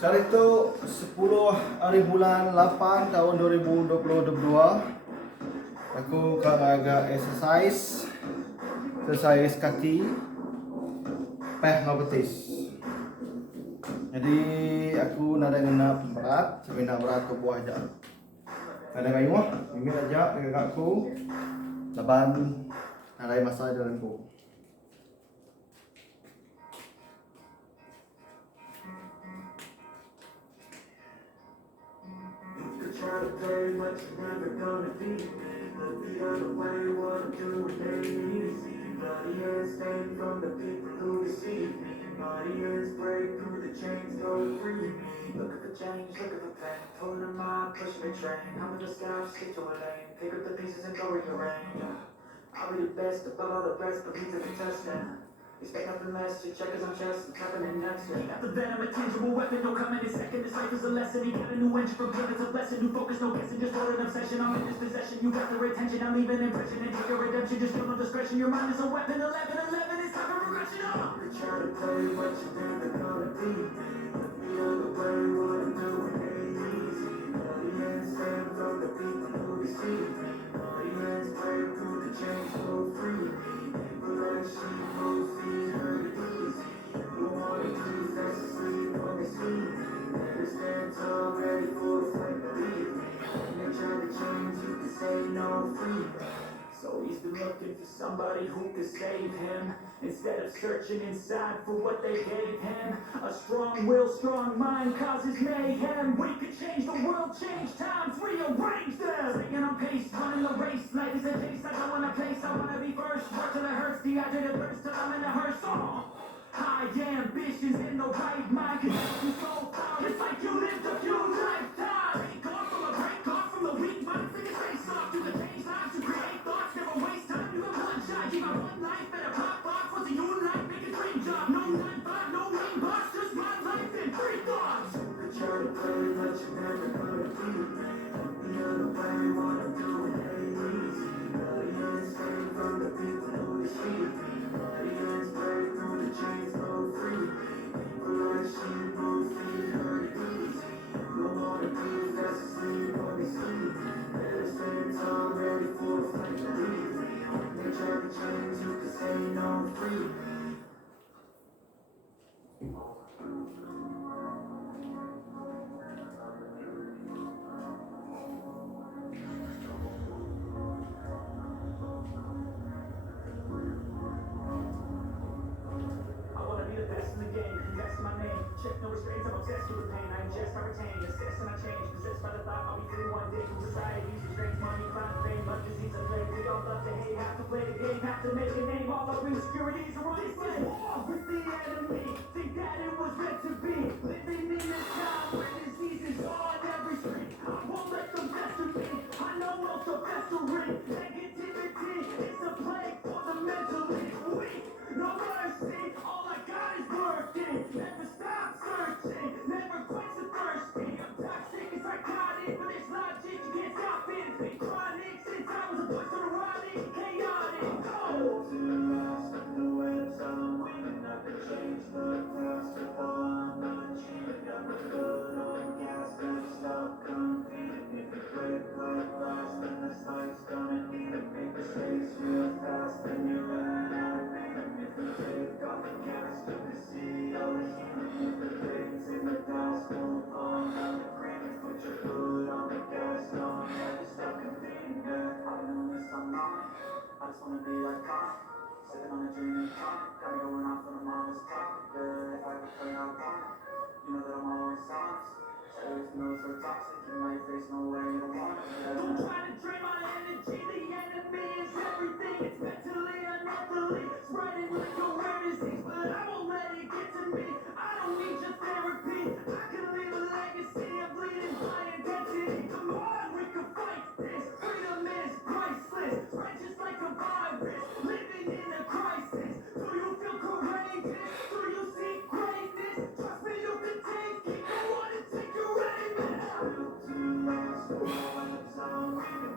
Hari itu 10 hari bulan 8 tahun 2022. Aku agak exercise kaki, betis. Jadi aku nada ngena berat, sebenarnya berat ke buah aja. Ada kayu mah, ini aja dengan aku. Laban ada masalah dalamku. Try to play, but you're never gonna beat me. Look the other way, what I'm doing ain't easy. Bloody hands stained from the people who deceive me. Bloody hands break through the chains, go free me. Look at the change, look at the pain. Pulling a mind, pushing the train. I'm in the sky, stick to a lane. Pick up the pieces and go in the rain. I'll be the best above all the rest, but we took a test now. Expect nothing less, your checkers on chest, I'm tapping in next. He got the venom, a tangible weapon, no coming in second. This life is a lesson, he got a new engine from him, it's a blessing. New focus, no guessing, just for an obsession. I'm in this possession, you got the retention, I'm leaving impression. And take your redemption, just feel no discretion. Your mind is a weapon, 11, it's time for regression. You try to play, but you're never gonna beat me. Look the other way, what I'm doing ain't easy. Bloody hands stand from the people who deceive me. Bloody hands break through the chains, go free me. People like sheep, both feet hurt it easy. You don't wanna do that's asleep on the sleep. Better stand tall, ready for a fight, believe me. When they try to change, you can say no, free me. So he's been looking for somebody who could save him, instead of searching inside for what they gave him. A strong will, strong mind causes mayhem. We could change the world, change times, rearrange them. Staying on pace, running the race. Life is a chase, I go in a place, I wanna be first. Work till it hurts, dehydrated thirst till I'm in a hearse. High ambitions in the right mind can take you so far. It's like you lived a few lifetimes. Break off from the weak mind, figure face off. Do the change lives, you create thoughts, never waste time. You have one shot, you got one life, better pop off. What's a new life, make a dream job. No 9-5, no main boss, just my life and free thoughts. You try to play, but you're never gonna beat me. The other way, what I'm doing ain't easy. Bloody hands stay from the people who deceive me. Bloody hands break through the chains, go free me. People like sheep, both feet hurt it easy. You don't wanna be fast asleep on the sleep. Better stand tall, ready for a fight, believe me. When they try to change, you can say no, free me. Check no restraints, I'm obsessed with the pain. I ingest, I retain, assess and I change. Possessed by the thought I'll be free one day from society's restraints. Money, crime, fame, love, disease, and plague. We all love to hate, have to play the game, have to make a name. All our insecurities are on display. War with the enemy, think that it was meant to be. Living in this time where disease is on every street. I won't let them fester me, I know what's the festering. Negativity is a plague for the mentally weak. No mercy, all I got is working. Never stop searching, never quench the thirsty. I'm toxic and psychotic, but there's logic, you can't stop it. It's been chronic since I was a boy, so neurotic, chaotic. Go to the last of the webs, I'm weaving up the change, the past, the bond, not cheating. Got the foot on gas, never stop competing. If you break like glass, then this life's gonna need it. Make mistakes real fast, then you run out of freedom. If you take off the gas, you can see all the human. If the things in the past move on, now the cravings, put your foot on the gas, don't ever stop competing, yeah. I've been doing this so long, I just wanna be iconic. Sipping on a dream and tonic, got me going off on a mama's topic, yeah. If I could play out on it, you know that I'm always honest. Shadows know so toxic, in my face, no way, you don't want it, yeah. Don't try to drain my energy, the enemy is everything. It's mentally, unhealthily, spreading like a rare disease. But I won't let it get to me, I don't need your therapy. I can leave a legacy, I'm bleeding my identity. Come on, we can fight this, freedom is priceless. Spread just like a virus, living in a crisis. Do you feel courageous? Do you see greatness? Trust me, you can take it, go on and take your aim. Built to last, the webs I'm weaving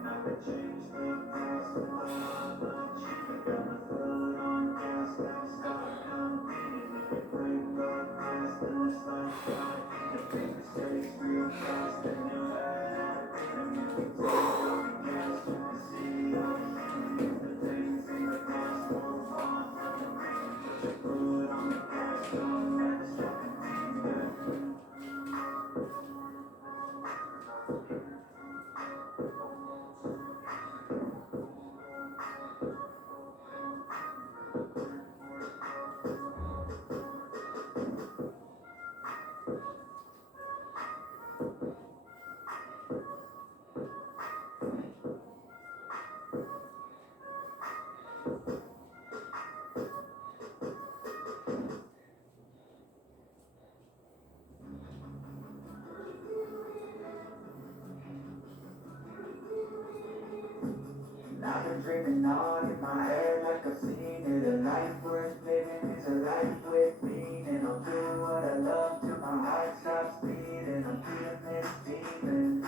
I've been dreaming on in my head like I've seen it. A life worth living is a life with meaning. I'll do what I love till my heart stops beating. I'm feeling this demon.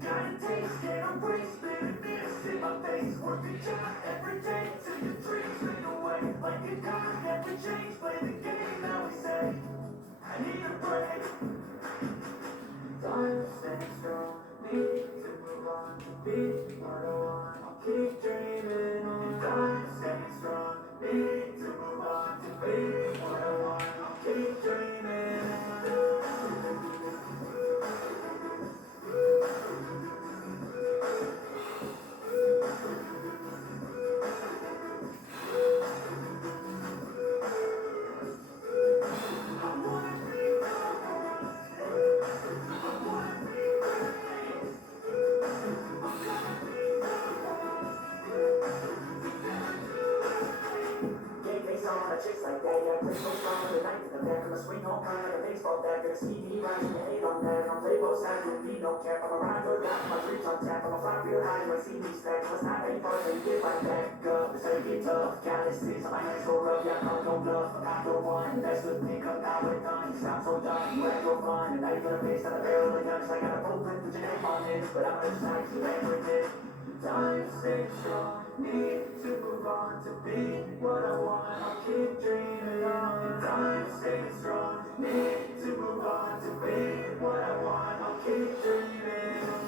Got a taste, get a waste, spitting mist in my face. Work a job every day till your dreams fade away. Like a card, never change, play the game that we say. I need a break. Time to stay strong, need to move on, be what I want. I'll keep dreaming on. Time to stay strong, need to move on, be what I want. I'll keep dreaming on. Chicks like that, yeah, play so strong the night in the back. I'ma swing home run like a baseball bat. Gonna see me rising the hate on that. I'll play both sides with me, no cap. I'm a ride or die, my dreams on tap. I'm a fly real high, you ain't see me stack. What's not any far, then you get right back up. It's how you get tough, calluses on my hands so rough. Yeah, I call no bluff, I'm not the one. That's the thing, come now we're done. You sound so dumb, you act so fun. And now you're gonna face on a barrel of guns. I got a blueprint, put your name on this. But I'm gonna try to every day. Time to stay strong, need to move on to be what I want. I'll keep dreaming on. Time to stay strong, need to move on to be what I want. I'll keep dreaming on.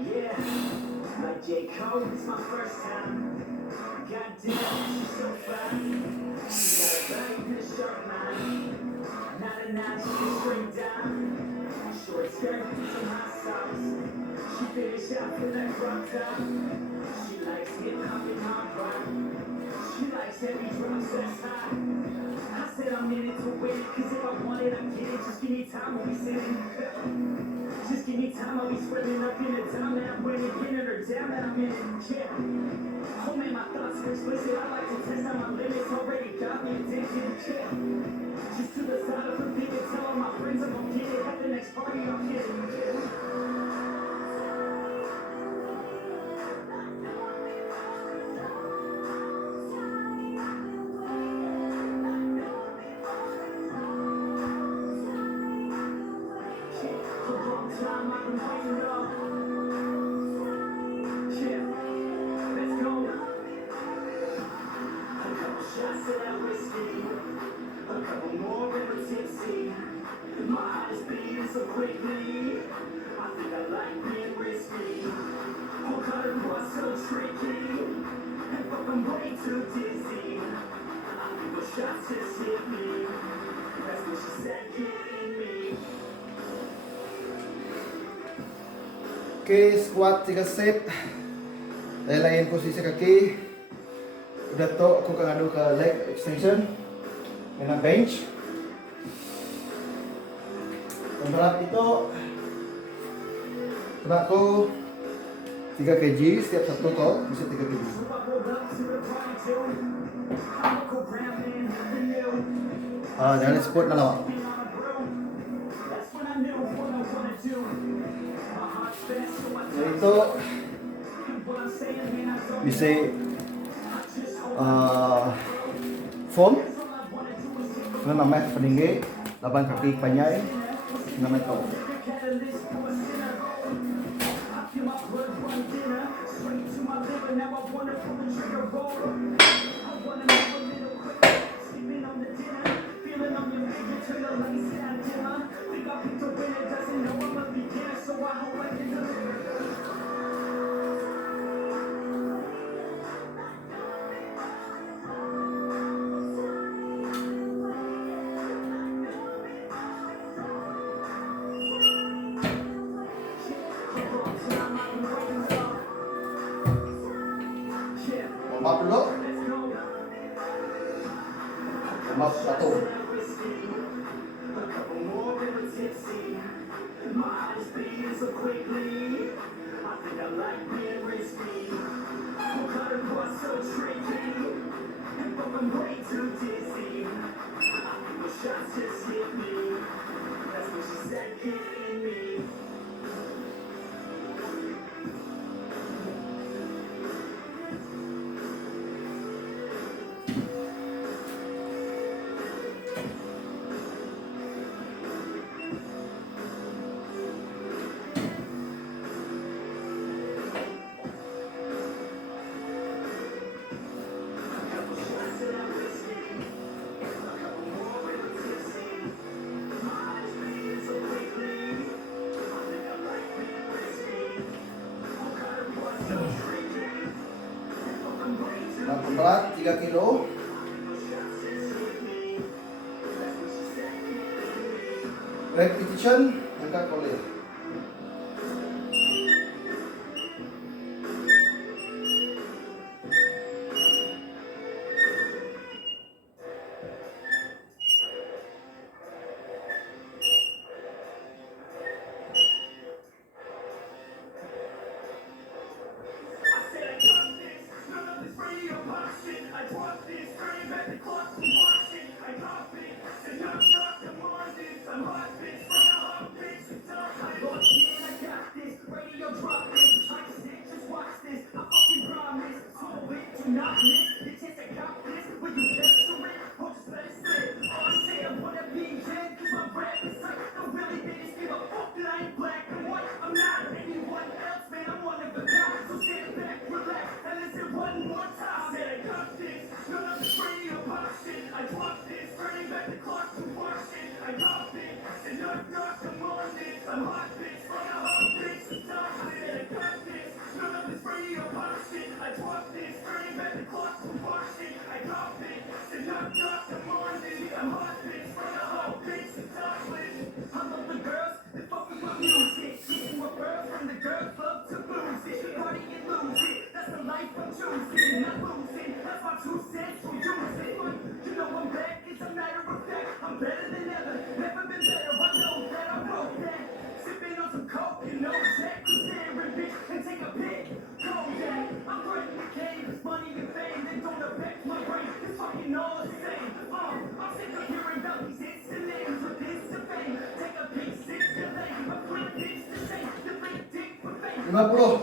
Yeah, like J. Cole, it's my first time. Goddamn, she's so fine. She got a bag in the shirt line. Not a notch, she's straight down. Short skirt, some hot sauce. She finished out for that crop top. She likes hip hop and hard rock. She likes heavy drops, that's hot. I said I'm in it to win it, cause if I want it, I get it. Just give me time when we sing. Just give me time, I'll be spreading up in the town that I'm winning, pinning her down that I'm in it, yeah. Oh man, my thoughts are explicit, I like to test out my limits, already got me addicted, yeah. Just to the side of the beat and tell all my friends I'm gonna get it, at the next party I'm getting, yeah. Time I've been waiting up. Yeah, let's go. A couple shots of that whiskey, a couple more and we're tipsy. My heart is beating so quickly. I think I like being risky. Whole color was so tricky, and fuck I'm way too dizzy. I think those shots just hit me. That's what she said, get in me. Okay, squat 3 set. Lain-lain posisi kaki. Udah to aku kangadu ke leg extension dengan bench. Yang berat itu kena aku 3 kg setiap satu to bisa 3 kg. Jangan spot na lawak. Itu bisa form dengan namanya peninggi 8 kaki panjang namanya kau. Map bato. Shots just hit me. That's what she said, get in me. Ang berat 3 kilo. Repetition angkat oleh. Lima puluh.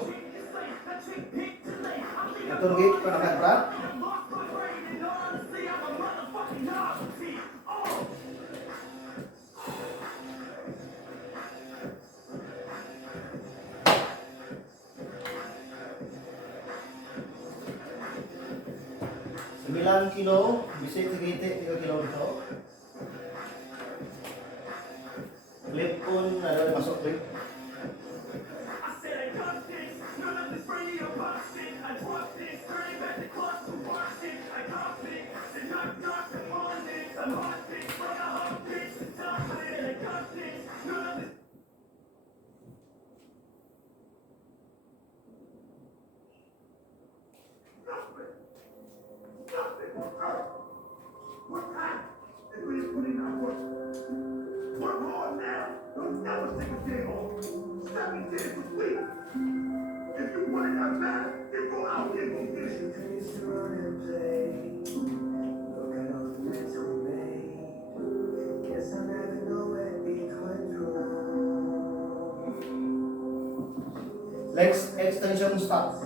Atur gate penakan berat. Sembilan kilo, bisa 3 kilo dito. Clip pun ada masuk clip. Legs extension start.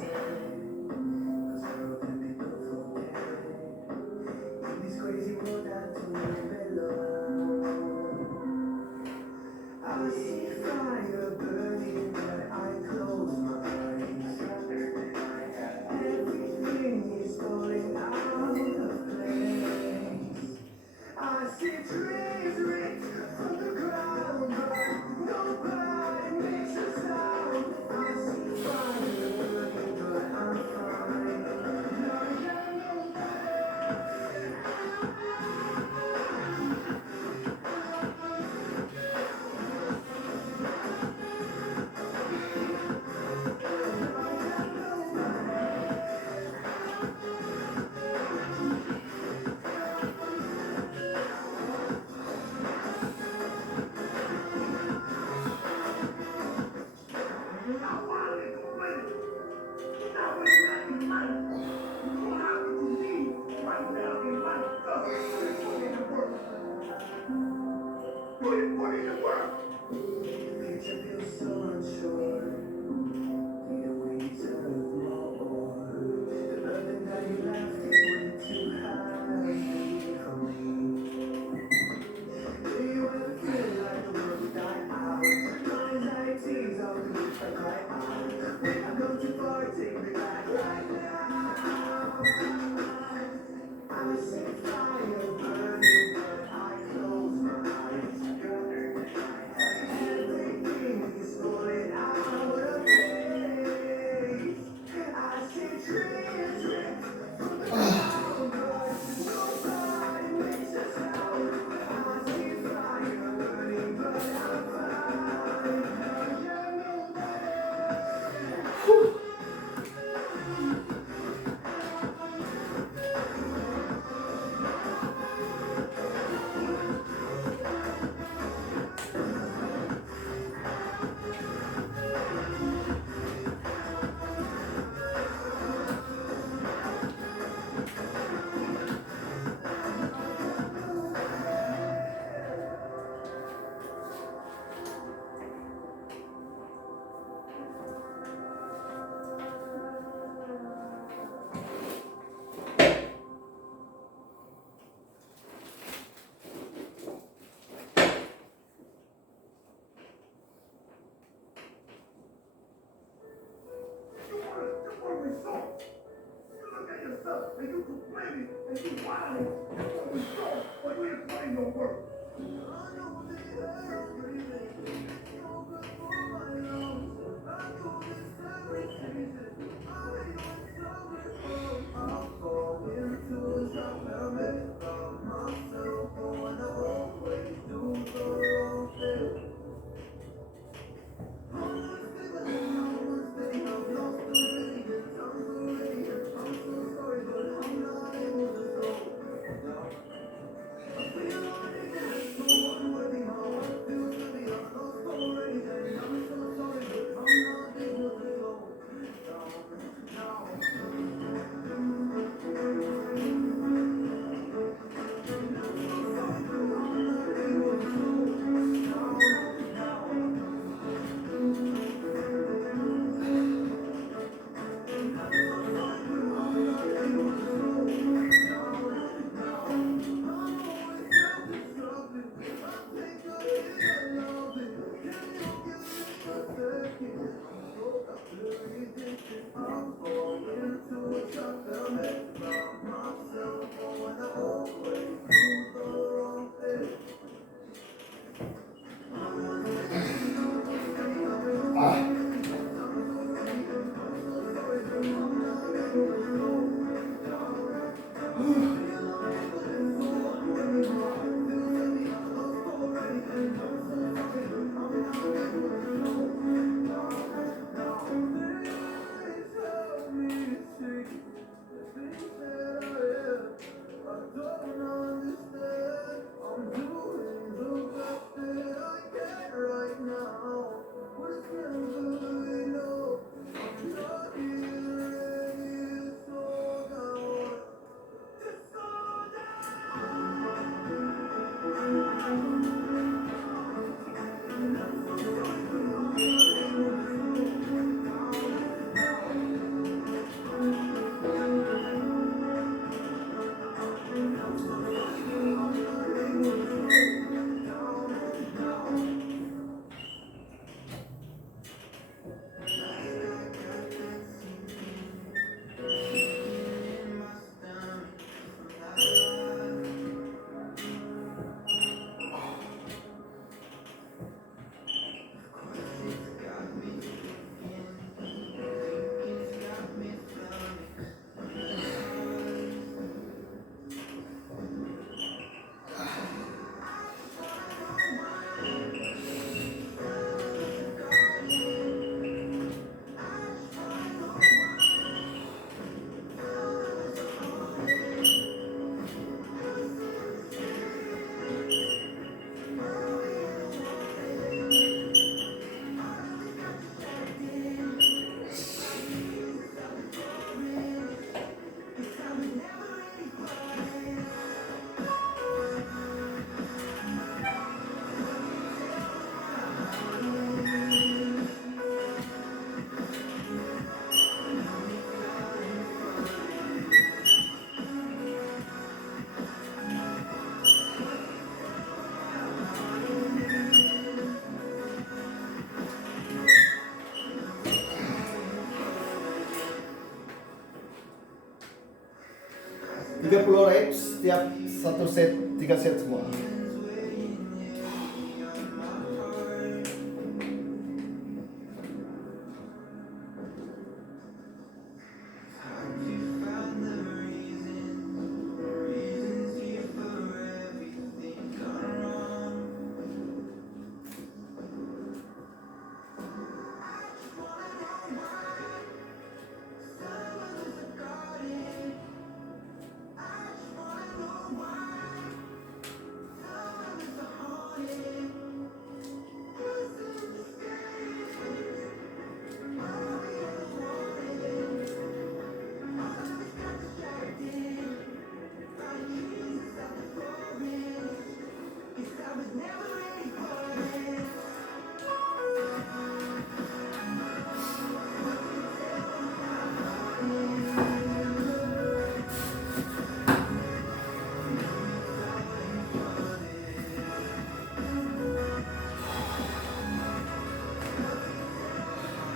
reps tiap satu set 3 set semua.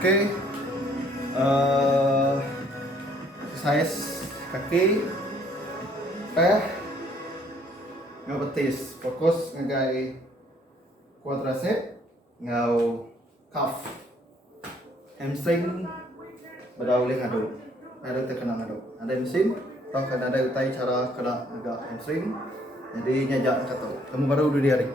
Oke, exercise kaki, ngau betis, fokus ngagai quadricep, ngau calf, hamstring, berdauling ngadu, ada terkena ngadu, ada mesin, atau kan ada utai cara kena agak hamstring, jadi nyajak kata, kamu baru 2 hari.